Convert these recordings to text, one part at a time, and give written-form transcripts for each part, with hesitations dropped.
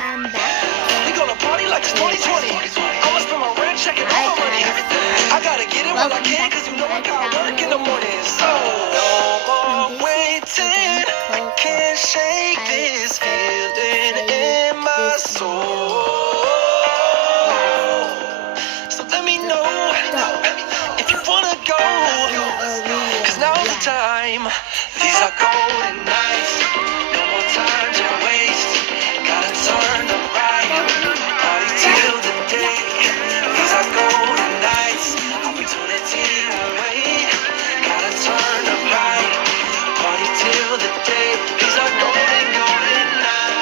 I'm back. We gonna party like it's 2020. I'ma spend my rent checking all my money. I gotta get it while I can, cause you know I got work in the morning. So, no more waiting. Can't shake this feeling in my soul. So let me know if you wanna go, cause now's the time. These are golden nights. No more time to waste. Gotta turn the right. Party till the day. These are golden nights. Opportunity will wait. Gotta turn the right. Party till the day. These are golden, golden nights.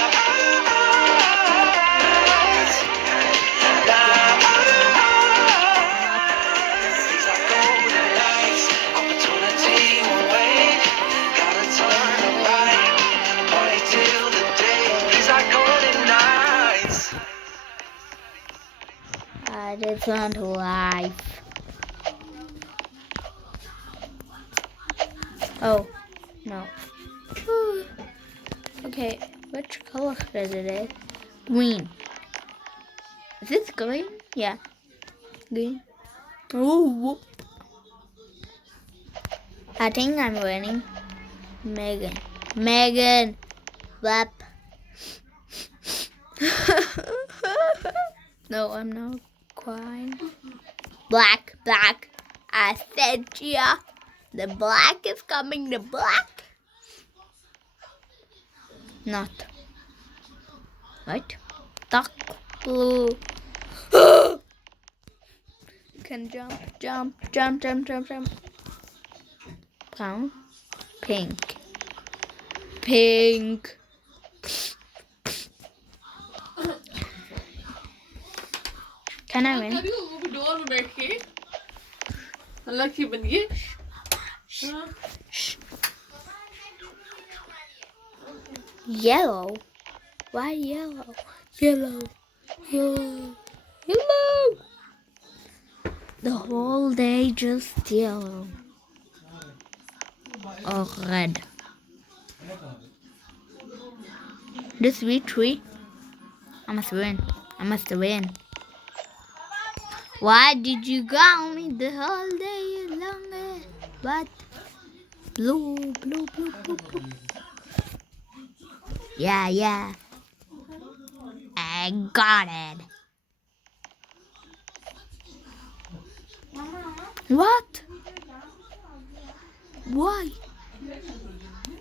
These are golden nights. Opportunity will wait. Gotta turn the right. Party till the day. These are golden nights. I just want to live. Oh, no. Okay, which color is it? Green. Is this green? Yeah. Green. Oh, I think I'm winning. Megan. Wap. No, I'm not crying. Black. I said yeah. The black is coming. The black. Not. Right? Dark blue. You can jump. Brown. Pink. Can I win? Door में बैठ के अल्लाह की बनिए Yellow. Why yellow? Yellow. The whole day just yellow. Or red. This tree. I must win. Why did you call me the whole day long? What? Blue. Yeah. I got it. What? Why?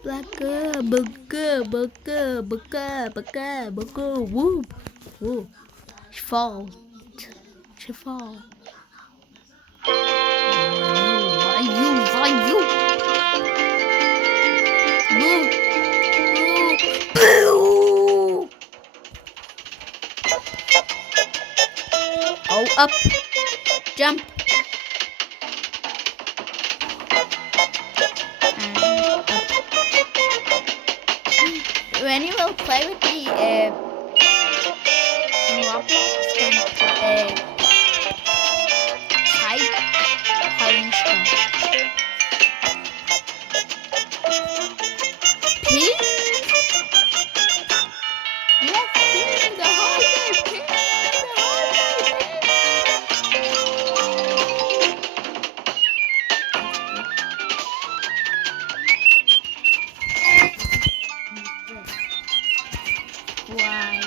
Black whoop. She fall. Why you? Boo. Oh, up. Jump. When you will play with me, in Roblox, type hiding spot. Pink? Yes, pink the whole day. Why?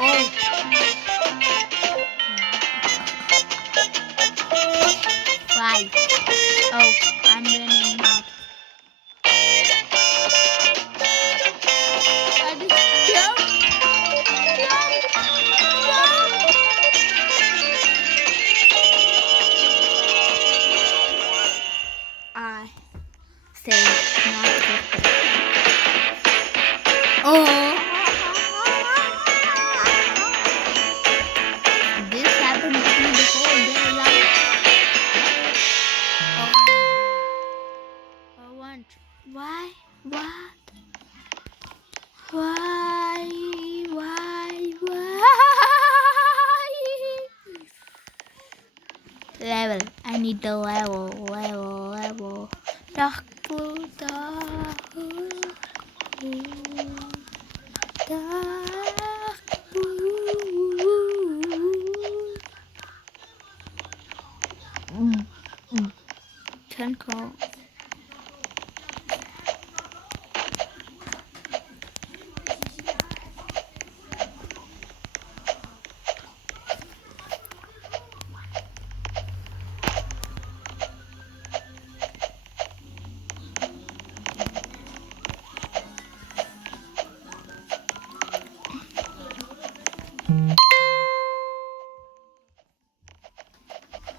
Oh. Why? Oh, I'm winning now. I just jump. I say not to. Level. I need the level. Dark blue, dark blue, dark blue. Tentacle.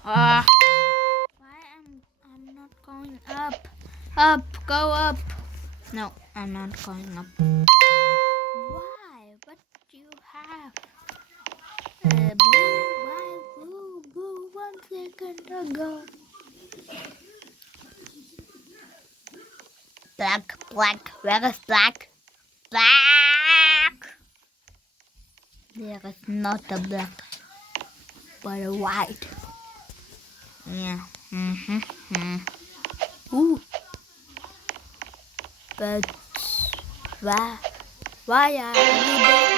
Why I'm not going up? Up, go up. No, I'm not going up. Why? What do you have? Blue, why blue? 1 second ago. Black. Where is black? Black. There is not a black, but a white. Yeah. Ooh. But why are you there?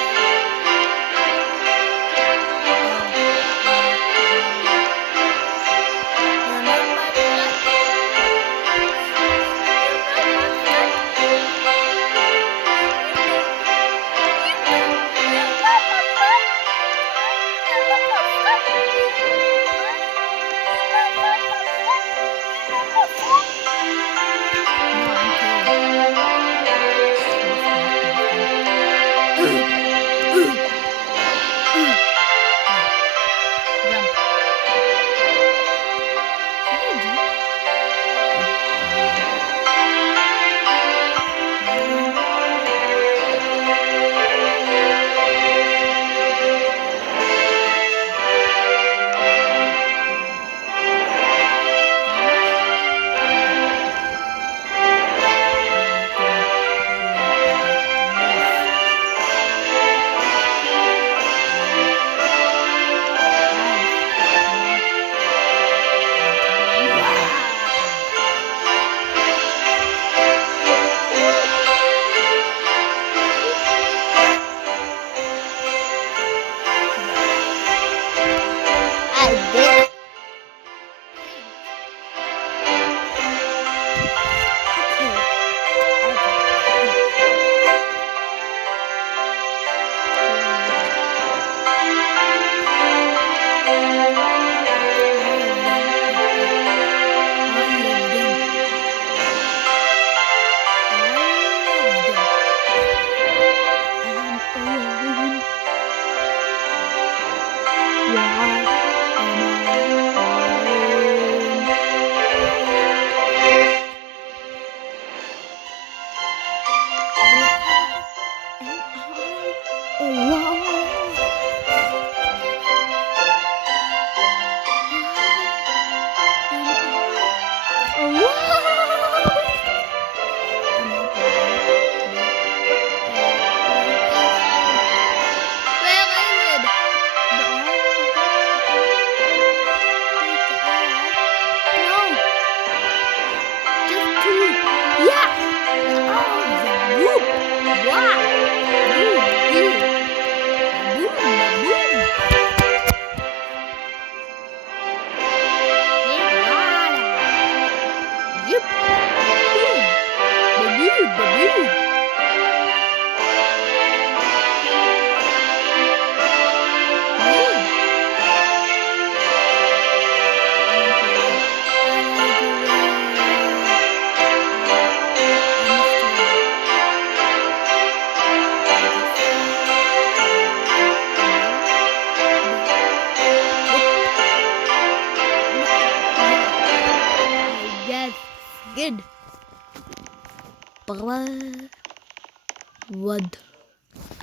Good. What?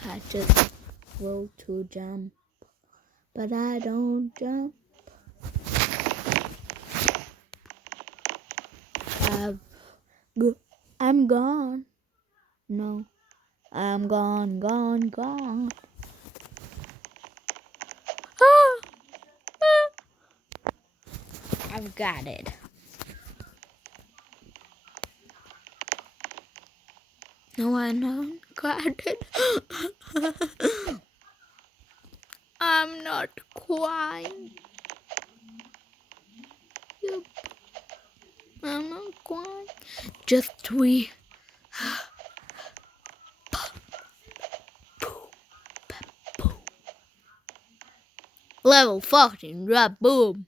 I just roll to jump, but I don't jump. I'm gone. No, I'm gone. I've got it. No, I don't got it. I'm not crying. Yep. I'm not crying. Just 3. Level 14, drop boom.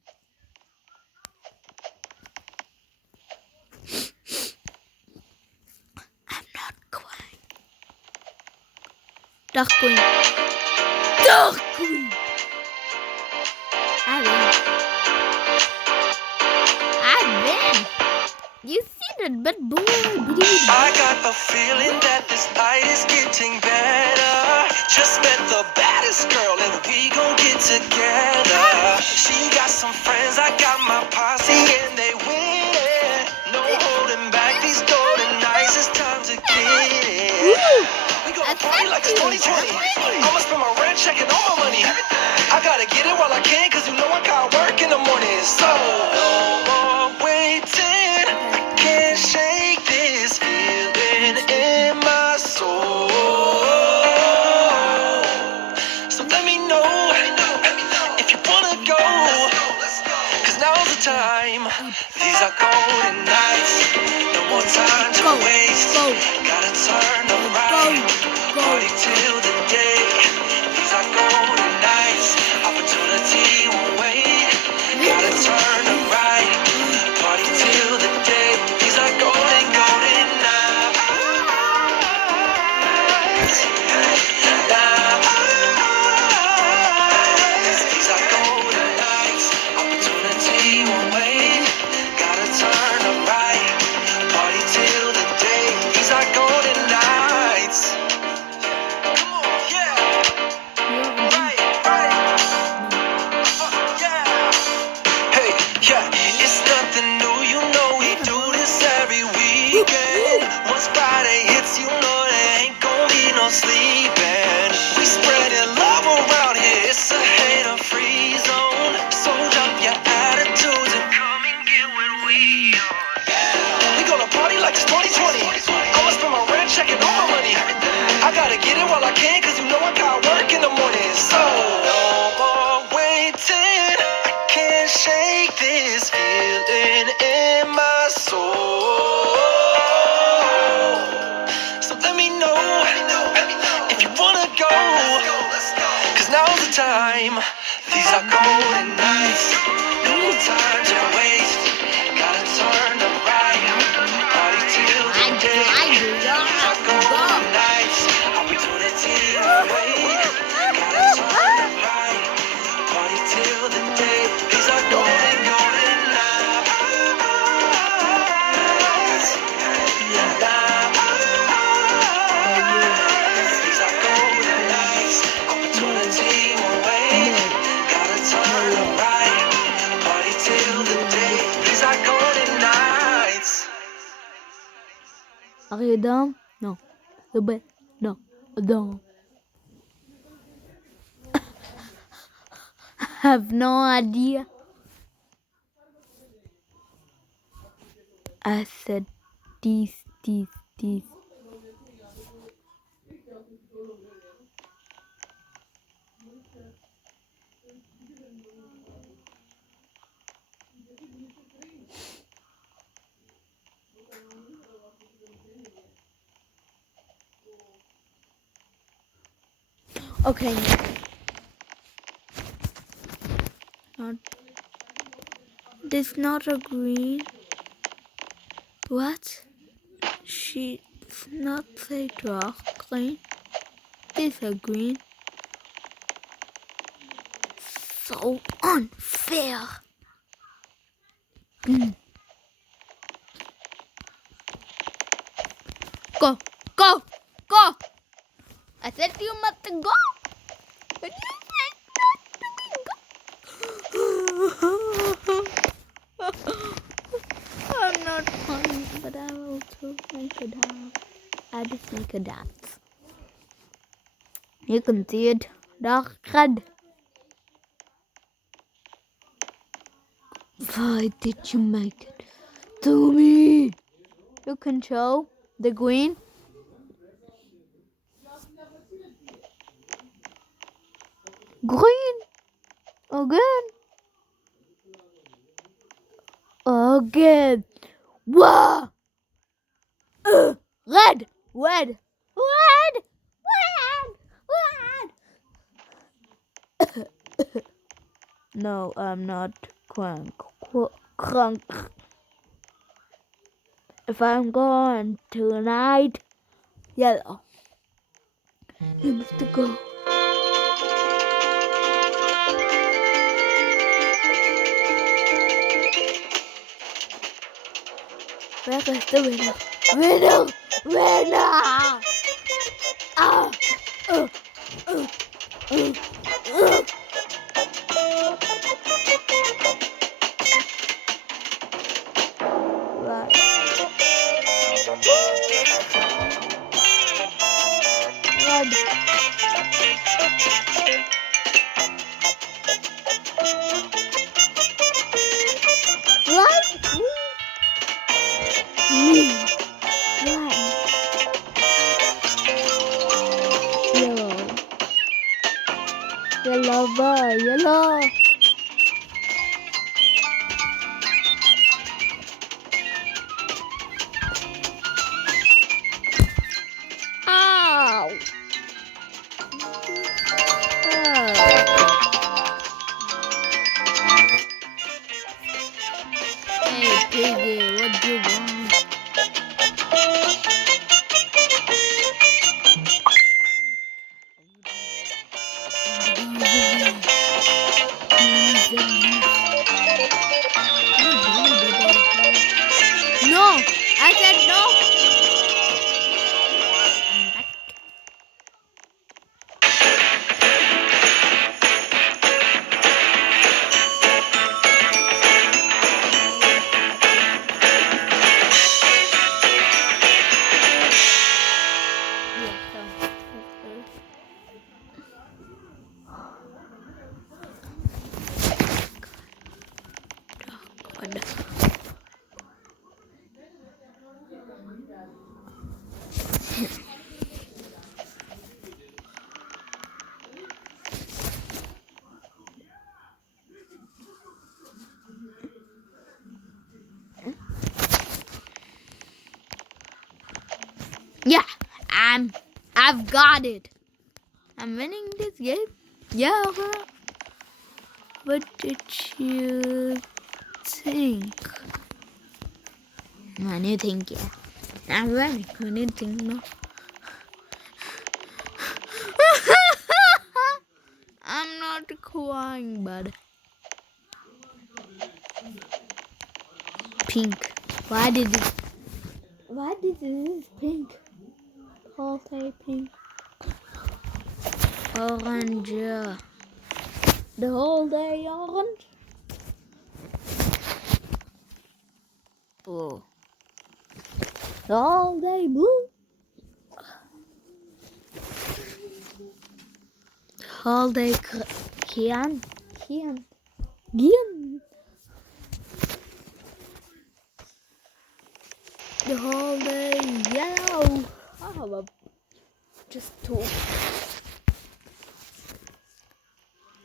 I'm not crying. Dark Queen. Dark Queen. I win. You see that, but boy, I got a feeling that this night is getting better. Just met the baddest girl and we gon' get together. She got some friends, I got my posse and they win it. No holding back these golden nights, it's time to get it. We gonna party like it's 2020. I'ma spend my rent, checking all my money. I gotta get it while I can, cause you know I got work in the morning. So no more waiting, I can't shake this feeling in my soul. So let me know if you wanna go, cause now's the time. These are golden nights, no more time to waste. Gotta turn them right, party till the day. These are golden nights, opportunity won't wait. Gotta turn them right, party till the day. These are golden, golden nights. These are golden nights, opportunity won't wait. Gotta turn them right, party till the day. These are golden nights. Come on, yeah. Right, right. Yeah. Hey, yeah, it's nothing new, you know we do this every weekend. Once Friday hits, you know there ain't gon' be no sleeping. We spreading love around here, it's a hater-free zone. So drop your attitudes and come and get what we on. We gonna party like it's 2020. I'ma spend my rent, checking all my money. I gotta get it while I can, cause you know I got work in the morning. So no more waiting, I can't shake this feeling in my soul. So let me know if you wanna go, cause now's the time. These are golden nights, no more time to waste. Gotta turn them right, party till the day. These are golden nights, opportunity to wait. Gotta turn them right, party till the day. These are golden, golden nights. These are golden nights, opportunity will wait. Gotta turn them right, party till the day. These are golden nights. Are you dumb? No. Stupid? No. Dumb. I have no idea. I said these. Okay. This not a green. What? She's not say dark green. This a green. So unfair. Go. I said you must go. But you said not to go. I'm not funny, but I will too make a dance. I just make a dance. You can see it. Dark red. Why did you make it to me? You can show the green. Green. Again. Again. Wow. Red. Red. Red. Red. Red. No, I'm not crunk. Crunk. If I'm going tonight, yellow. You have to go. Where is the winner? Winner! Winner! Ah! Uh, uh, uh, uh. Right. Red. Red. Green. Red. Yellow. Yellow boy. Yellow. Ow. Hey, piggy, what do you want? No, I said no. I'm back. Yeah, come. God. Yeah, I've got it. I'm winning this game. Yeah. What did you think? When you think, yeah. I'm winning. When you think, no. I'm not crying, but pink. Why did this pink? Whole day pink. Orange. The whole day orange. Oh. The whole day blue. The whole day Kian. The whole day yellow. I have just two.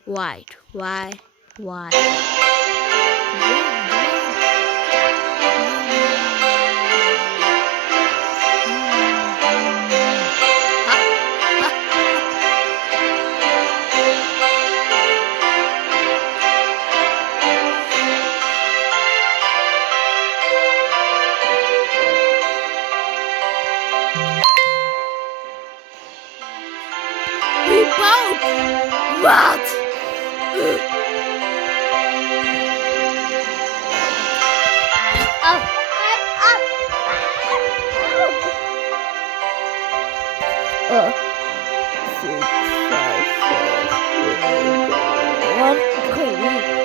White. Why? We both. What? I'm up. 6, 5, 4, 3, 1.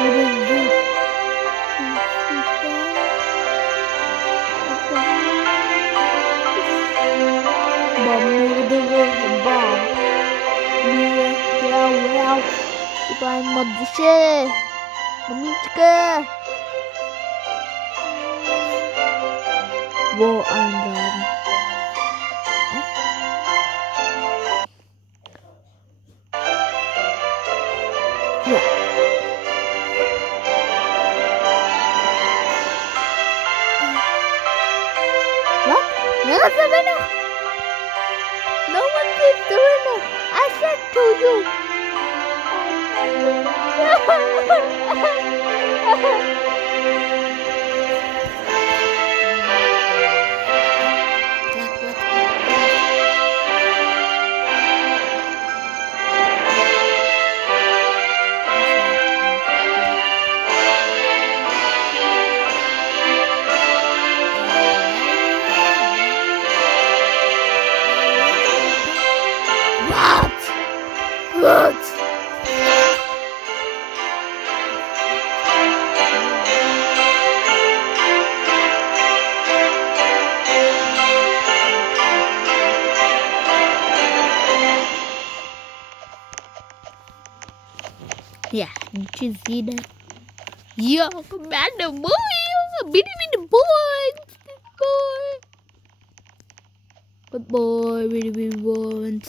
What is this? Bom bomb. Wow. Iban modشه. Mamiczkę. Whoa, I'm done. Yeah. What? Where's the winner? No one is the winner. I said to you. What? Yeah, did you see that? Yo, commander boy, beat him in the boy. Good boy, really, really boy.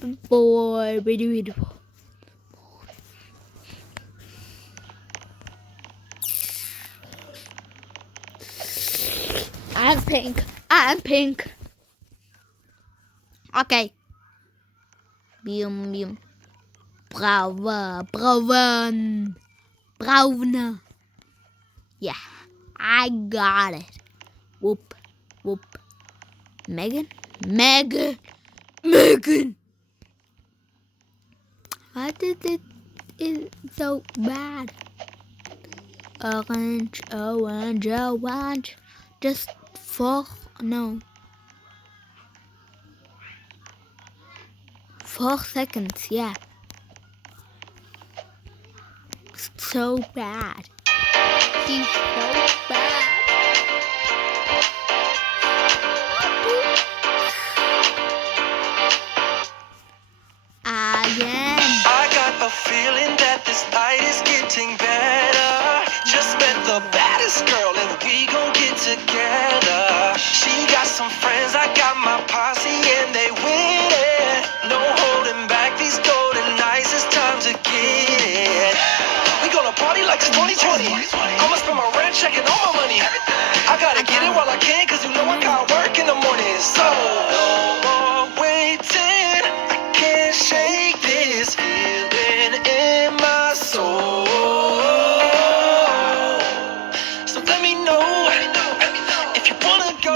Good boy, really, really boy. I'm pink. I'm pink. Okay. Bium. Braun. Yeah, I got it. Whoop. Megan. Why did it is so bad? Orange. Just 4 seconds, yeah. So bad. He's so bad. Again. I got a feeling that this night is getting better. Just met the baddest girl and we gon' get together. She got some friends, I got my posse and they with it. No holding back these golden nights, it's time to get it. We gonna party like it's 2020. I'ma spend my rent checking all my money. I gotta get it while I can, cause you know I got work in the morning. So no more waiting, I can't shake this feeling in my soul. So let me know if you wanna go,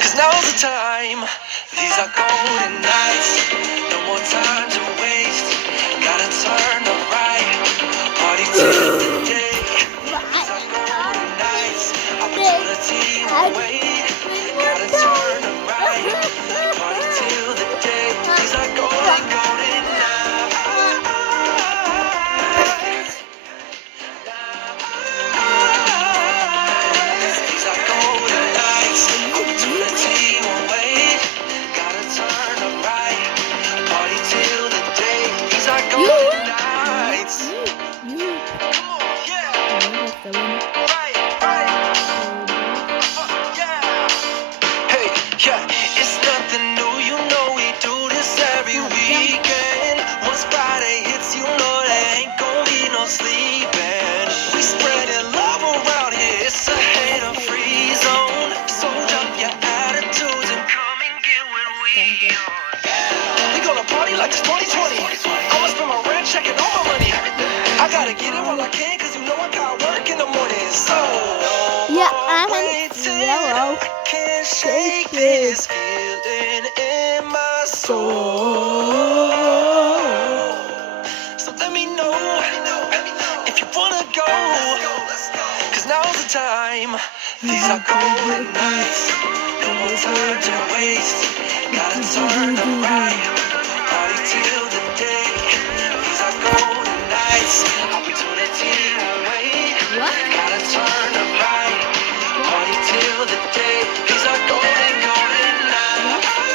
cause now's the time. These are golden nights, no more time to waste. Gotta turn the right, party till the day. These are golden nights, opportunity will wait. Gotta turn the right, party till the day. These are golden nights. These are golden nights, opportunity will wait. Gotta turn the right, party till the day. These are golden nights. Come on, yeah. Right. Yeah. Hey, yeah, it's nothing new, you know we do this every weekend. Once Friday hits, you know there ain't gon' be no sleeping. We spreading love around here, it's a hater-free zone. So drop your attitudes and come and get what we on. We gonna party like it's 2020. I'ma spend my rent checking all my money. I gotta get it while I can, cause you know I got work in the morning. So Yeah, I'm waiting, yellow. I can't shake this feeling in my soul. So let me know if you wanna go, cause now's the time. These are golden nights, no more time to waste. Gotta turn the right, party till the day. These are golden nights, nights. Opportunity will wait. What? Gotta turn the right. Party till the day. These are golden, golden nights.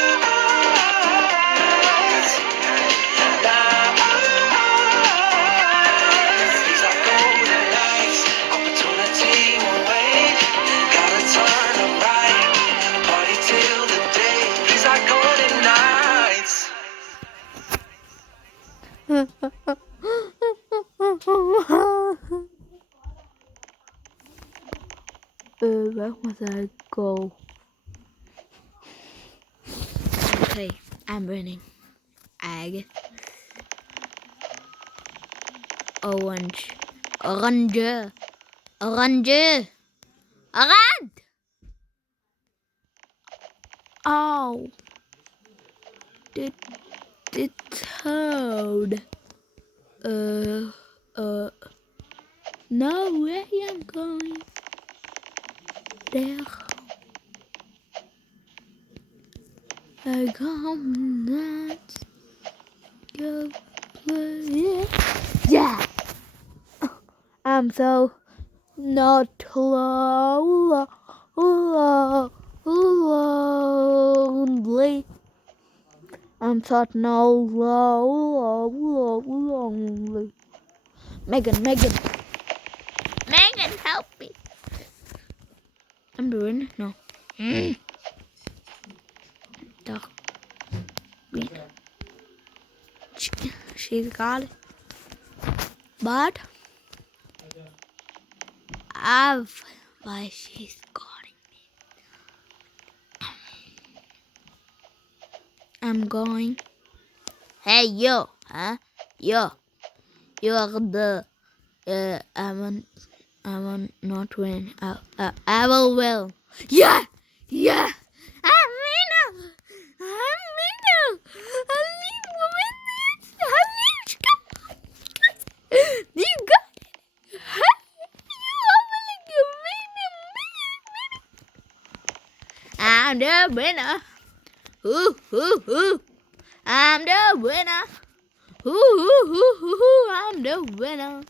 These are golden nights. Opportunity will wait. Gotta turn the right. Party till the day. These are golden nights. Where must I go? Okay, I'm running. Egg. Orange. Orange. Orange. Orange. Oh. The toad. No way I'm going there. I come not go play. Yeah. I'm so not lonely. I'm so no lonely. Megan, help me. I'm doing it. No. Dark green. She's got it. But why she's calling me. I'm going. Hey yo, huh? Yo, you are the. I want not win. I will win. Yeah. I'm winner. You got it. I'm the winner. Ooh. I'm the winner. Ooh, I'm the winner.